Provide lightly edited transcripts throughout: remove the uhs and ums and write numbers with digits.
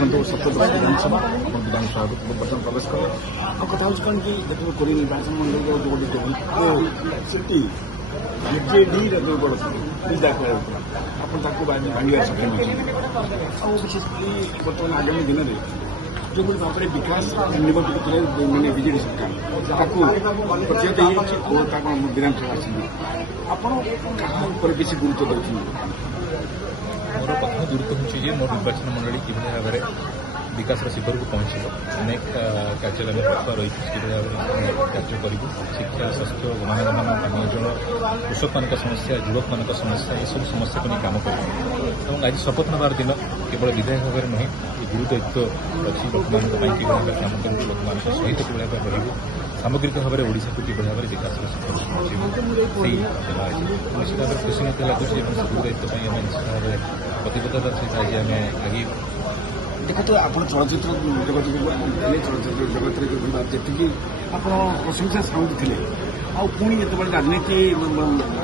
देखो 17 विधानसभा विधानसभा बर्तमान प्रवेश कले कथा हूँ कौन कि देखो कोरी निर्वाचन मंडल जो गोटे जेडी बड़ दाखिल होता आपको भांगा सक्षम और विशेषकर बर्तमान आगामी दिन में जो भाव में विकास निवर्तित थे मैंने विजेडी सरकार प्रतिहत हो विधानसभा आप किसी गुरुत्व देते मोर प्रथम गुरुत्व हूँ मोर निर्वाचन मंडली कि भाव में विकास शिखर को पहुंचल अनेक कार्य रही कार्य करूँ शिक्षा स्वास्थ्य गमनागमन पानी जल कृषक मान समस्या युवक मान समस्या ये सब समस्या को नहीं कम कर आज शपथ नबार दिन केवल विधायक भाव में नुहे ये गुरु दायित्व अच्छी लोक मान कम कर लोक मान सहित कि भाव में सामग्रिक भाव में ओडिशा को कि भाव में विकास शिखर पहुंचे निश्चित भाव में खुशी मत लगुच गुरु दायित्व आम निश्चित भाव में प्रतिबद्धता सहित आज आम आगे देखो तो आप चलचित्र जगत चलचित्र जगत जी आप प्रशंसा साउंड थे आनी जो राजनीति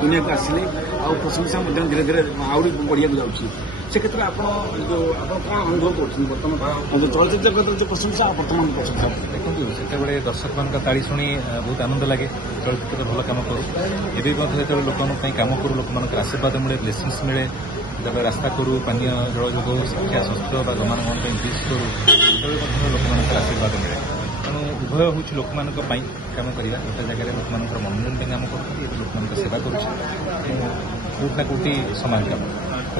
दुनिया को आसिले आ प्रशंसा धीरे धीरे आहरी बढ़िया जाऊँगी से क्षेत्र में आप कौन अनुभव कर बर्तमान चलचित्र जगत जो प्रशंसा बर्तमान प्रशंसा देखो से दर्शक मान ताड़ी शुणी बहुत आनंद लगे चलचित्र भल कम करूँ एवं जो लोक कम करूँ लोक मान आशीर्वाद मिले ब्लेसिंग्स मिले जब रास्ता करूँ पानी जल जोग शिक्षा स्वास्थ्य गमनागमन इंक्रीज करूँ लोक मान आशीर्वाद मिले तेणु उभय हूँ लोक मान कम करवा गोटे जगह लोक मान मनोरंजन कम कर लोक मान सेवा करोटि ना कौटी समान कम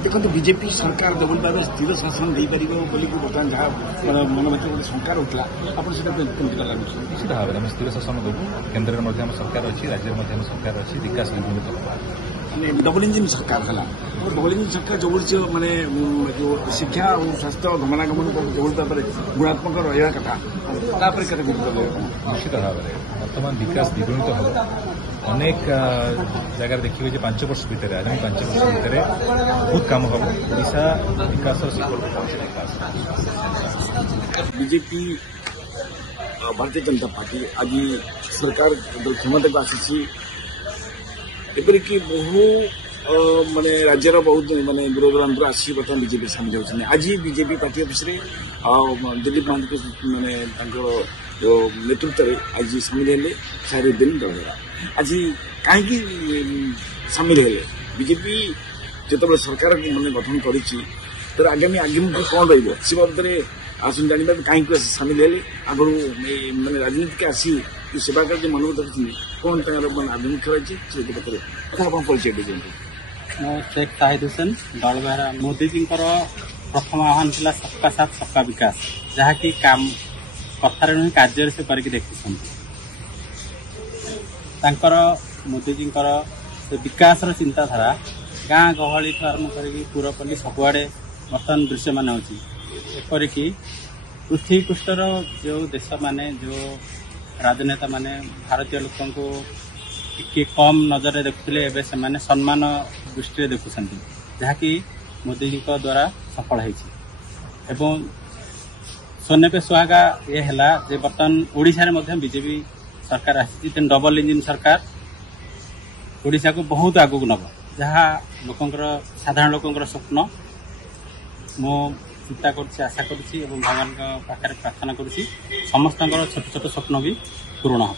देखो बीजेपी सरकार जब भाव स्थिर शासन दे पार बर्तमान जहाँ मन भर गोटे शंका रोला आप लगुच निश्चित भाव में स्थिर शासन देवु केन्द्र में सरकार अच्छी राज्य में सरकार अच्छी विकास डबल इंजिन सरकार है डबल इंजिन सरकार जो माने जो शिक्षा और स्वास्थ्य गमनागमन जो भाव में गुणात्मक रहा कथा निश्चित भाव में बर्तमान विकास द्विगुणित हम अनेक जगह देखिए 5 वर्ष भितर आगामी 5 वर्ष भितर बहुत कम हम ओडिशा विकास शिखर बीजेपी भारतीय जनता पार्टी आज सरकार क्षमता को आसी एपरिक बहु माने राज्यर बहुत माने दूर दूरांत आसी बर्तमान बीजेपी सामिल होती आज BJP party office Dilip Mahanti माने जो नेतृत्व में आज सामिल हेले सारे दिन रहा आज कहीं सामिल हेले बीजेपी जो सरकार मैंने गठन कर आगामी कौन रे बाबद आसन जानवा कहीं सामिल हेले आगु मैंने राजनीति के आसी सेवा कार्य मनोरथ रखी कौन मैं आभिमुख्य रही कथा आप परिचय दे शेख शाहिद हुसैन दल बेहरा मोदी जी प्रथम आह्वान था सबका साथ सबका विकास जहाँकि काम कथार नुहे कार्य से करके देखुं मोदी जी विकास चिंताधारा गाँ गहली आरम्भ कर पुरपल्ली सबुआड़े बर्तमान दृश्यमान होपरिक पृथ्वी पृष्ठर जो देश माने जो राजनेता माने भारतीय लोक टिके कम नजर देखुले एवं से सम्मान दृष्टि देखुं जहाँकि मोदी जी द्वारा सफल हो सोने पे सुहागा ये है जे बर्तमान ओडिशा रे बीजेपी सरकार आसी डबल इंजिन सरकार ओडिशा को बहुत आगू नब जहाँ लोकंकर साधारण लोकंकर स्वप्न मो चिंता कर आशा करुँच भगवान पाखे प्रार्थना करुँच समस्त छोट छोट स्वप्न भी पूर्ण हो।